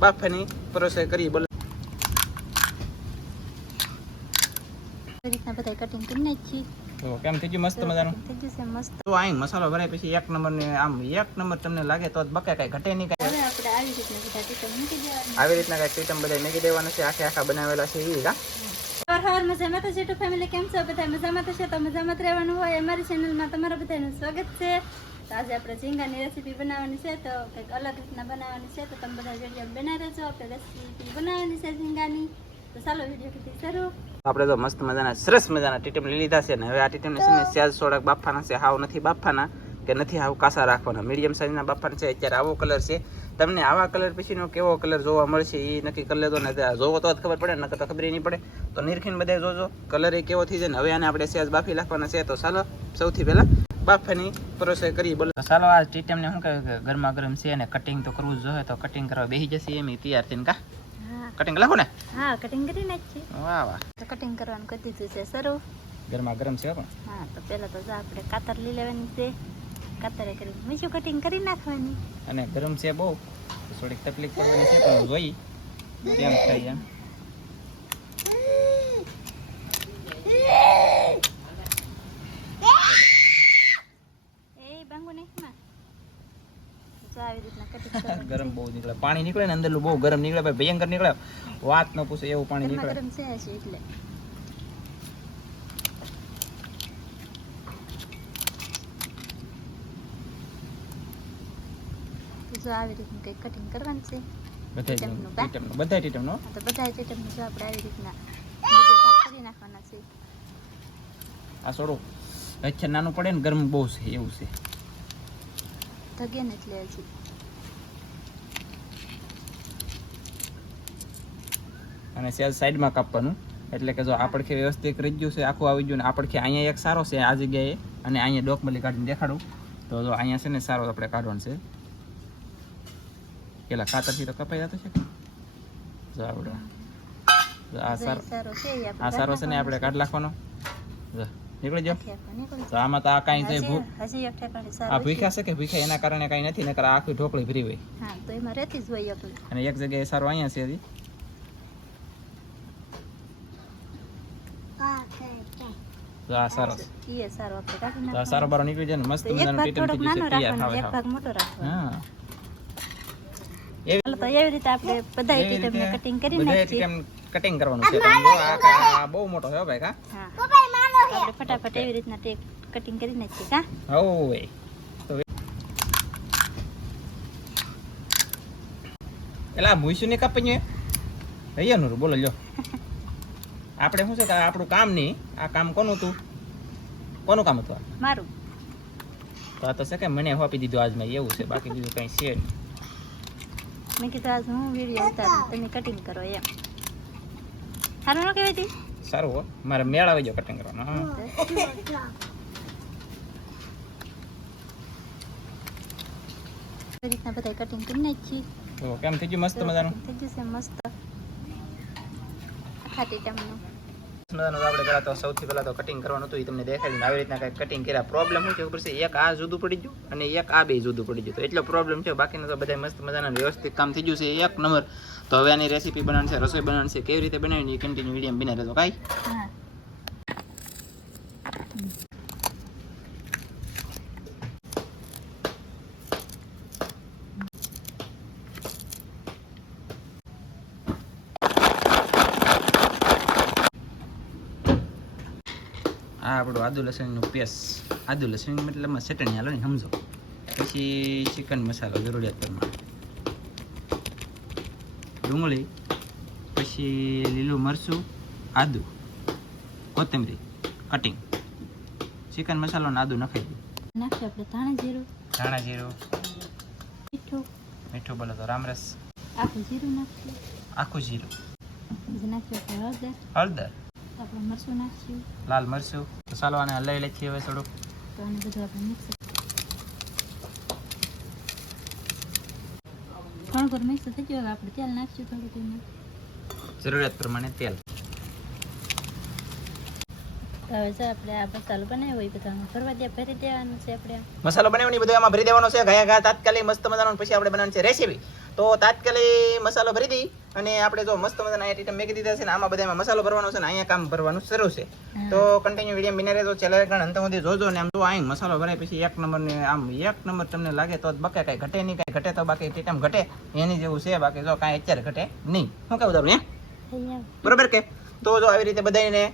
બાફાની process કરી બોલો આવી રીતના બધા કટિંગ કરી નાખી કેમ થઈ ગયું મસ્ત મજાનું? થઈ જશે મસ્ત. તો અહીં મસાલો ભરાય પછી એક નંબર ને આમ એક નંબર તમને લાગે તો જ બકે ઘટે નહીં કાંઈ. આવી રીતના બધા આઈટમ મેગી દેવાના. છે આખે આખા બનાવેલા છે એ કા સવાર સવાર મજામાં તો જેટુ ફેમિલી કેમ છો? બધા મજામાં તો છે? તો મજામાં રહેવાનું હોય. અમારી ચેનલમાં તમારા બધાનું સ્વાગત છે. તો આજે આપણે ઝીંગાની રેસીપી બનાવવાની છે, તો કંઈક અલગ રીતના બનાવવાની છે, તો તમે બધા વીડિયો બનાવી રહેજો, આપણે રેસીપી બનાવવાની છે ઝીંગાની. તો ચાલો વીડિયો શરૂ. આપણે તો મસ્ત મજાના, સરસ મજાના ટીટમ લઈ લીધા છે ને હવે આ ટીટમને છે ને સેજ થોડાક બાફવાના છે, હાવ નથી બાફવાના કે નથી હાવ કાસા રાખવાના. મીડિયમ સાઇઝના બાફવાના છે, અત્યારે આવો કલર છે. તમને આવા કલર પછીનો કેવો કલર જોવા મળશે એ નક્કી કરી લેતો ને જોવો તો જ ખબર પડે, નકર તો ખબર નહીં પડે. તો નિરખીને બધા જોજો કલર એ કેવો થઈ જાય ને હવે આને આપણે સેજ બાફી રાખવાના છે. તો ચાલો, સૌથી પહેલા બાફાની પ્રોસેસ કરી બોલો ચાલો આ ટીટમને શું કહે કે ગરમા ગરમ છે અને કટિંગ તો કરવું જ જોઈએ તો કટિંગ કરવા બેસી જશે એમ તૈયાર થઈને કા? હા. કટિંગ લખો ને. હા કટિંગ કરી નાખી વાહ વાહ. તો કટિંગ કરવાનું કરી દીધું છે શરૂ. ગરમા ગરમ છે પણ. હા તો પહેલાં તો જા આપણે કાતર લઈ લેવાની છે. કાતરે કરી મીશું કટિંગ કરી નાખવાની. અને ગરમ છે બહુ થોડીક તકલીફ પડવાની છે પણ જોઈ કેમ થાય એમ એ બાંગુ નાખમાં જો આવી રીતના કટિંગ કરવાની ગરમ બહુ નીકળે પાણી નીકળે ને અંદરનું બહુ ગરમ નીકળે ભાઈ ભયંકર નીકળે. વાત ન પૂછે એવું પાણી નીકળે. ગરમ છે એટલે જો આવી રીતનું કંઈક કટિંગ કરવાનું છે. બધા ટીટમનું કા? ટીટમનું બધા ટીટમનો તો બધા આઈટમ જો આપણે આવી રીતના કરી નાખવાના છે. આ થોડું અચ્છા નાનું પડે ને ગરમ બહુ છે એવું છે. ધગે ને એટલે હજી. અને સેલ સાઈડમાં કાપવાનું. એટલે કે જો આપડખે વ્યવસ્થિત રહી ગયું છે આખું આવી ગયું ને આપડખે અહીંયા એક સારો છે આ જગ્યાએ અને અહીંયા ડોકમલી કાઢીને દેખાડું. તો જો અહીંયા છે ને સારો આપણે કાઢવાનો છે. પેલા ખાતરથી તો કપાઈ જતો છે જો આવડે. આ સારો છે આ સારો છે ને આપણે કાઢી નાખવાનો. જો નીકળી જાઓ. તો આમાં તો આ કાંઈ ઠેકાણે આ ભીખા છે. ભૂખ્યા છે કે ભૂખ્યા? એના કારણે કાંઈ નથી નકર આ આખી ઢોકળી ભરી હોય. અને એક જગ્યાએ સારો અહીંયા છે હજી. તો આ સારો છે. સારો આપણે કાઢી તો નાખવાનો. સારો બારો નીકળી જાય ને મસ્ત તો મજાનું ટીટમ થઈ જશે તૈયાર થાવે એક ભાગ મોટો રાખવાનો. હા. એવી તો એવી રીતે આપણે બધા આઈટમને કટિંગ કરી નાખીએ. ટીટમ કટિંગ કરવાનું છે. જો આ બહુ મોટો છે ભાઈ કા? હા. આપણે ફટાફટ એવી રીતના તે કટિંગ કરી નાખીએ કા? હવે તો એલા ભૂસ્યું ને કાપી અહીંયા નું બોલો લ્યો. આપણે શું છે કે આપણું કામ નહીં આ કામ કોનું હતું? કોનું કામ હતું મારું. તો આ તો છે કે મને હોપી દીધું આજ મેં એવું છે બાકી બીજું કંઈ છે નહીં. મેં કીધું આજ હું વીડિયો ઉતારું તમે કટિંગ કરો એમ. સારું ન કહેવાય તી? સારું હો મારે મેળ આવી જાવ કટિંગ કરવાનો હા. રીતના બધા કટિંગ કરી નાખી. કેમ થઈ ગયું મસ્ત મજાનું? થઈ જશે મસ્ત. મજાનું આપણે પહેલાં તો સૌથી પહેલાં તો કટિંગ કરવાનું હતું એ તમને દેખાડીને આવી રીતના કાંઈ કટિંગ કર્યા. પ્રોબ્લેમ શું છે ખબર છે? એક આ જુદું પડી ગયું અને એક આ બે જુદું પડી ગયું. તો એટલો પ્રોબ્લેમ છે બાકીનું તો બધા મસ્ત મજાના વ્યવસ્થિત કામ થઈ ગયું છે. એક નંબર. તો હવે આની રેસીપી બનાવવાની છે રસોઈ બનાવવાની છે. કેવી રીતે બનાવીને કન્ટિન્યુ વીડિયો બિના રહેતો કાંઈ આપણું આદુ લસણનું પેસ્ટ આદુ લસણ મતલબમાં ચટણી હાલો ને સમજો. પછી ચિકન મસાલો જરૂરિયાત પ્રમાણે. ડુંગળી પછી લીલું મરચું આદુ કોથમરી કટિંગ ચિકન મસાલો ને આદુ નખાઈ દઉં નાખીએ આપણે ધાણા જીરું. ધાણા જીરું. મીઠું. મીઠું બોલો તો રામરસ. આખું જીરું નાખીએ. આખું જીરું. નાખીએ હળદર. હળદર? આપણે મરચું લાલ મરચું. તો ચાલો આને હલાવી લઈએ હવે થોડુંક. તો આને બધું આપણે મિક્સ થોડું ઘર મિક્સ થઈ ગયો. આપણે તેલ નાખીશું થોડુંક એમાં જરૂરિયાત પ્રમાણે તેલ. તો હવે જો આપણે આ મસાલો બનાવ્યો હોય બધા ભરવા દે ભરી દેવાનું છે આપણે. મસાલો બનાવવાની બધું એમાં ભરી દેવાનો છે. ગયા ગયા તાત્કાલિક મસ્ત મજાનો પછી આપણે બનાવવાની છે રેસીપી તો તાત્કાલિક મસાલો ભરી દઈ અને આપણે જો મસ્ત મજાના આઈટમ મેકી દીધા છે ને આમાં બધામાં મસાલો ભરવાનો છે ને અહીંયા કામ ભરવાનું શરૂ છે. તો કન્ટિન્યુ વીડિયો બિના રહેજો છેલ્લે કારણ અંત સુધી જોજો ને આમ જો અહીં મસાલો ભરાય પછી એક નંબર ને આમ એક નંબર તમને લાગે તો બકે. કાંઈ ઘટે નહીં કાંઈ ઘટે તો બાકી આઈટમ ઘટે. એની જેવું છે બાકી જો કાંઈ અત્યારે ઘટે નહીં. શું કહું તમને બરોબર કે? તો જો આવી રીતે બધાને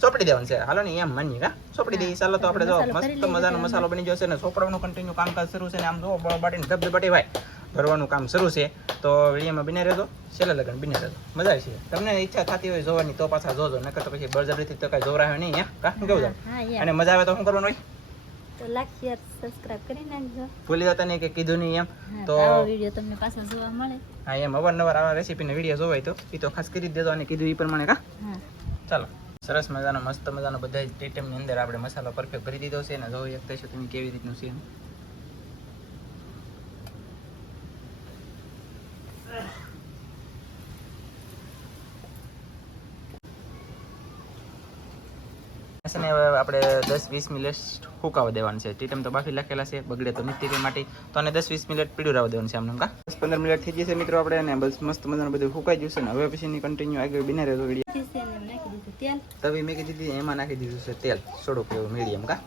સોંપડી દેવાનું છે. હાલો ને એમ માનીએ હા? સોપડી દઈએ ચાલો તો આપણે જો મસ્ત મજાનો મસાલો બની જશે ને સોપડવાનું કન્ટિન્યુ કામકાજ શરૂ છે ને આમ જો બાટીને ધબધબાટી ભાઈ ભરવાનું કામ શરૂ છે. તો વિડીયોમાં બિના રહેજો છેલ્લે લગન બિના રહેજો. મજા આવશે તમને ઈચ્છા થતી હોય જોવાની તો પાછા જોજો નકર તો પછી બળજબરીથી તો કાંઈ જોવરાવે નહીં હે? કા? કેવું છે અને મજા આવે તો શું કરવાનું હોય? તો લાઈક શેર સબસ્ક્રાઇબ કરી નાખજો. ભૂલી જતા નહીં કે કીધું નહીં એમ. તો તો વીડિયો તમને પાછો જોવા મળે. હા એમ અવારનવાર આવા રેસીપીના વીડિયો જોવાય તો એ તો ખાસ કરી દેજો અને કીધું એ પ્રમાણે કા? ચાલો. સરસ મજાનો, મસ્ત મજાનો બધા જ આઈટમની અંદર આપણે મસાલો પરફેક્ટ ભરી દીધો છે અને જો એક છો તમે કેવી રીતનું છે છે ને હવે આપણે દસ વીસ મિનિટ ફૂંકાવા દેવાનું છે. ટીટમ તો બાફી લખેલા છે બગડે તો નથી તે માટે. તો અને દસ વીસ મિનિટ પીડું રહેવા દેવાનું છે આમને કા. દસ પંદર મિનિટ થઈ જશે મિત્રો આપણે અને બસ મસ્ત મજાનું બધું ફૂકાઈ જશે ને. હવે પછીની કન્ટિન્યુ આગળ બિના રહેતો વીડિયો પીસ છે ને એમ નાખી દીધું તેલ. તવી મેં કીધી એમાં નાખી દીધું છે તેલ. થોડુંક એવું મીડિયમ કા.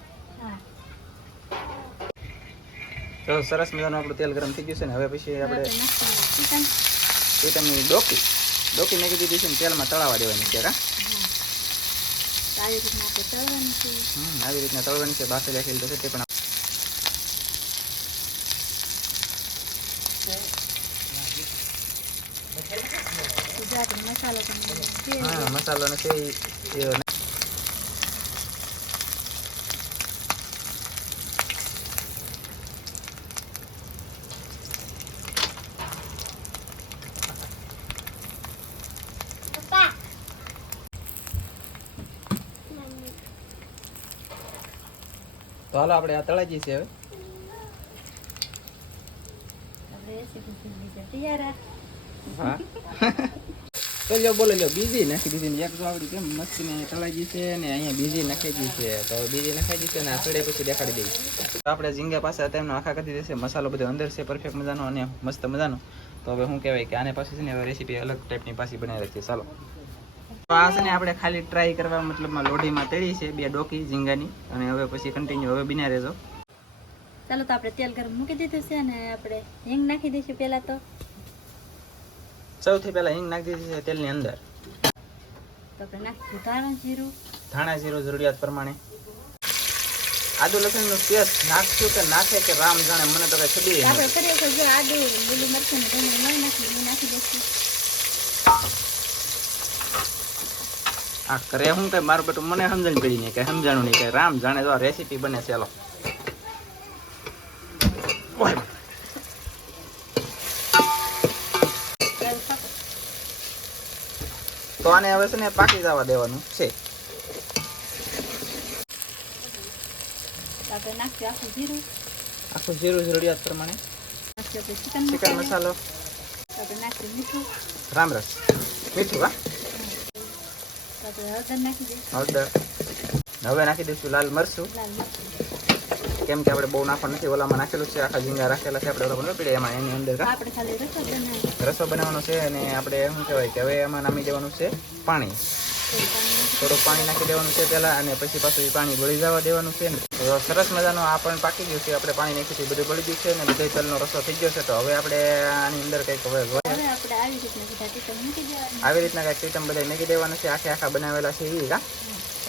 તો સરસ મજાનું આપણું તેલ ગરમ થઈ ગયું છે ને. હવે પછી આપણે ટીટમની ડોકી. ડોકી મેં દીધી છે ને તેલમાં તળાવા દેવાની છે કા. આવી રીતના છે હમ, આવી રીતના તળવાની છે બાફી રાખેલી તો છે તે પણ મસાલો છે તો હાલો આપણે આ તળાજી છે હવે આપણે તો લ્યો બોલો લ્યો બીજી નાખી દીધી ને એક જો આવડી કેમ મસ્તી ને તળાજી છે ને અહીંયા બીજી નાખી દી છે. તો બીજી નાખી દીધી છે ને આ સડે પછી દેખાડી દઈ તો આપણે ઝીંગા પાસે હતા એમનો આખા કરી દેશે મસાલો બધો અંદર છે પરફેક્ટ મજાનો અને મસ્ત મજાનો. તો હવે શું કહેવાય કે આને પાછી છે ને હવે રેસીપી અલગ ટાઈપની પાછી બનાવી રાખીએ. ચાલો. તો આ છે ને આપણે ખાલી ટ્રાય કરવા મતલબમાં લોઢીમાં તળી છે બે ડોકી ઝીંગાની. અને હવે પછી કન્ટિન્યુ હવે બિના રહેજો. ચાલો તો આપણે તેલ ગરમ મૂકી દીધું છે અને આપણે હિંગ નાખી દઈશું પહેલા તો. સૌથી પહેલા હિંગ નાખી દીધી છે તેલની અંદર. તો આપણે નાખીશું ધાણા જીરું. ધાણા જીરું જરૂરિયાત પ્રમાણે. આદુ લસણનું પેસ્ટ નાખશું કે નાખે કે રામ જાણે મને તો કઈ ખબર આપણે કરીએ તો જો આદુ લીલું મરચું ને ધનિયા નાખી નાખી દઈશું. આ કરે હું કઈ મારું બેટું મને સમજણ પડી નહીં કઈ સમજાણું નહીં કઈ રામ જાણે તો રેસીપી બને ચાલો ચાલો તો આને હવે છે ને પાકી જવા દેવાનું છે. આખું જીરું. જરૂરિયાત પ્રમાણે. ચિકન મસાલો. રામ રસ. મીઠું હા? હળદર હવે નાખી દઈશું લાલ મરચું. કેમ કે આપણે બહુ નાખવાનું નથી ઓલામાં નાખેલું છે આખા ઝીંગા રાખેલા છે આપણે ઓલા પીડે એમાં એની અંદર રસો બનાવવાનો છે અને આપણે શું કહેવાય કે હવે એમાં નામી દેવાનું છે પાણી થોડુંક પાણી નાખી દેવાનું છે પહેલાં અને પછી પાછું પાણી ગળી જવા દેવાનું છે. ને તો સરસ મજાનું આ પણ પાકી ગયું છે. આપણે પાણી નાખ્યું છે બધું ગળી ગયું છે અને બધા તલનો રસો થઈ ગયો છે. તો હવે આપણે આની અંદર કંઈક હવે આવી રીતના કંઈક આઈટમ બધા નાખી દેવાના છે. આખે આખા બનાવેલા છે એ કા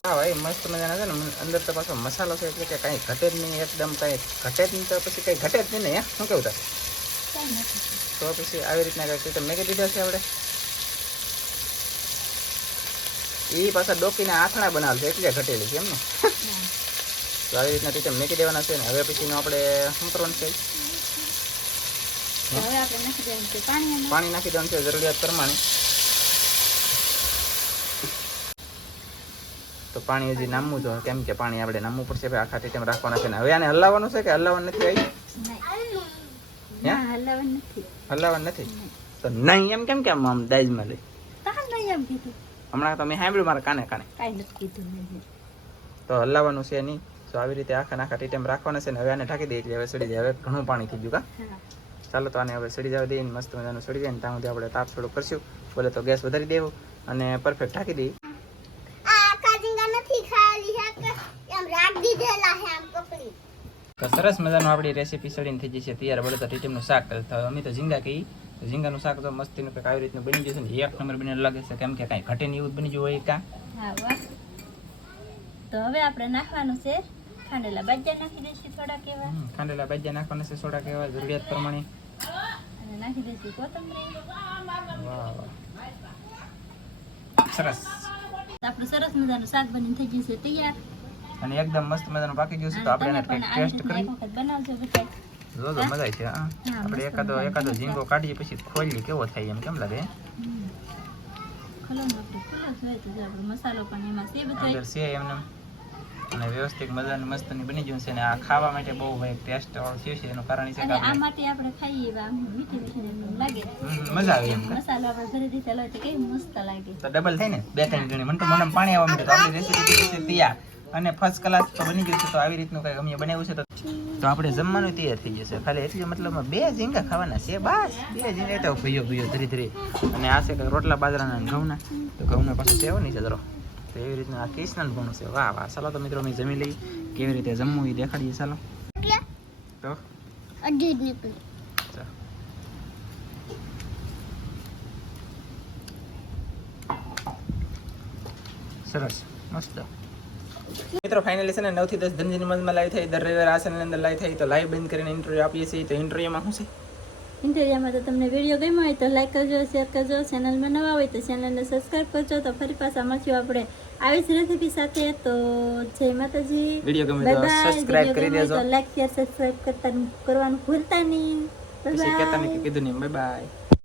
હા ભાઈ મસ્ત મજાના છે ને. અંદર તો પાછો મસાલો છે એટલે કે કાંઈ ઘટે જ નહીં એકદમ કાંઈ ઘટે જ નહીં તો પછી કંઈ ઘટે જ નહીં ને હે શું કેવું તાર? તો પછી આવી રીતના કંઈક આઈટમ નાખી દીધા છે આપણે. એ પાછા ડોકીના આથણા બનાવે છે એટલે ઘટેલી છે એમનું. તો આવી રીતના ટીચર મેકી દેવાના છે ને. હવે પછીનું આપણે શું કરવાનું છે? પાણી નાખી દેવાનું છે જરૂરિયાત પ્રમાણે. તો પાણી હજી નામવું જો કેમ કે પાણી આપણે નામવું પડશે ભાઈ આખા ટીટેમ રાખવાના છે ને. હવે આને હલાવવાનું છે કે હલાવવાનું નથી આવી? હલાવવાનું નથી. તો નહીં એમ કેમ કે આમ દાઈજમાં લઈ એમ કીધું. હમણાં તમે સાંભળ્યું મારા કાને કાને. કાંઈ નથી કીધું મેં તો હલાવવાનું છે નહીં. તો આવી રીતે આખા નાખા ટીટેમ રાખવાના છે ને હવે આને ઢાંકી દઈએ એટલે હવે સડી જાય. હવે ઘણું પાણી ગયું કા? ચાલો તો આને હવે સડી જવા દઈએ મસ્ત મજાનું સડી જાય ને ત્યાં સુધી આપણે તાપ થોડો કરશું. બોલે તો ગેસ વધારી દેવો અને પરફેક્ટ ઢાંકી દઈએ. તો સરસ મજાનું આપણી રેસીપી સડીને થઈ જશે. તૈયાર બોલે તો ટીટીમનું શાક. તો અમે તો ઝીંગા કહી તો ઝીંગાનું શાક તો મસ્તીનું કંઈક આવી રીતનું બની જશે ને એક નંબર બની લાગે છે. કેમ કે કાંઈ ઘટે એવું બની ગયું હોય કાં. તો હવે આપણે નાખવાનું છે. ખાંડેલા બાજ્યા નાખી દઈશું થોડા કેવા. ખાંડેલા બાજ્યા નાખવાના છે થોડા કેવા જરૂરિયાત પ્રમાણે. અને નાખી દઈશું કોથમરી. વાહ વાહ. સરસ. આપણું સરસ મજાનું શાક બની થઈ ગયું છે તૈયાર. અને એકદમ મસ્ત મજાનું પાકી ગયું છે તો આપણે ટેસ્ટ કરી. બનાવજો બધા જો જો મજા છે આપણે એકાદો એકાદો ઝીંગો કાઢીએ પછી ખોલીએ કેવો થાય એમ કેમ લાગે? અને વ્યવસ્થિત મજાનું મસ્તની બની ગયું છે ને આ ખાવા માટે બહુ ભાઈ ટેસ્ટ થયું છે એનું કારણ છે કે આ માટે આપણે ખાઈએ મીઠી મીઠી લાગે. મજા આવે એમ મસાલો આપણે ઘરે દીધેલો હોય તો કેવી મસ્ત લાગે. તો ડબલ થાય ને બે ત્રણ ગણી મને તો મોઢામાં પાણી આવવા માટે તો આપણી રેસીપી તૈયાર. અને ફર્સ્ટ ક્લાસ તો બની ગયું છે તો આવી રીતનું કંઈક અમે બનાવ્યું છે તો તો આપણે જમવાનું તૈયાર થઈ જશે. ખાલી એટલે મતલબ બે ઝીંગા ખાવાના છે બસ. બે ઝીંગા તો ભૂયો ભૂયો ધીરે ધીરે. અને આ છે કે રોટલા બાજરાના ઘઉંના. તો ઘઉંના પાછું સેવો નહીં છે તો એવી રીતના આ કૃષ્ણ ઘઉં છે વાહ વાહ. ચાલો તો મિત્રો અમે જમી લઈએ. કેવી રીતે જમવું એ દેખાડીએ ચાલો. તો. સરસ. મસ્ત. મિત્રો ફાઇનલી છે ને નવથી દસ ધનજીની મજમાં લાઈવ થઈ. દર રવિવારે આ ચેનલ અંદર લાઈવ થઈ તો લાઈવ બંધ કરીને ઇન્ટરવ્યુ આપીએ છીએ. તો ઇન્ટરવ્યુમાં શું છે? ઇન્ટરવ્યુમાં તો તમને વીડિયો ગમ્યો હોય તો લાઈક કરજો શેર કરજો. ચેનલમાં નવા હોય તો ચેનલને સબસ્ક્રાઈબ કરજો. તો ફરી પાછા મળશું આપણે આવી જ રેસીપી સાથે. તો જય માતાજી. વીડિયો ગમે તો સબસ્ક્રાઇબ કરી દેજો. લાઈક શેર સબસ્ક્રાઈબ કરતા કરવાનું ભૂલતા બાય કીધું નહીં. Bye bye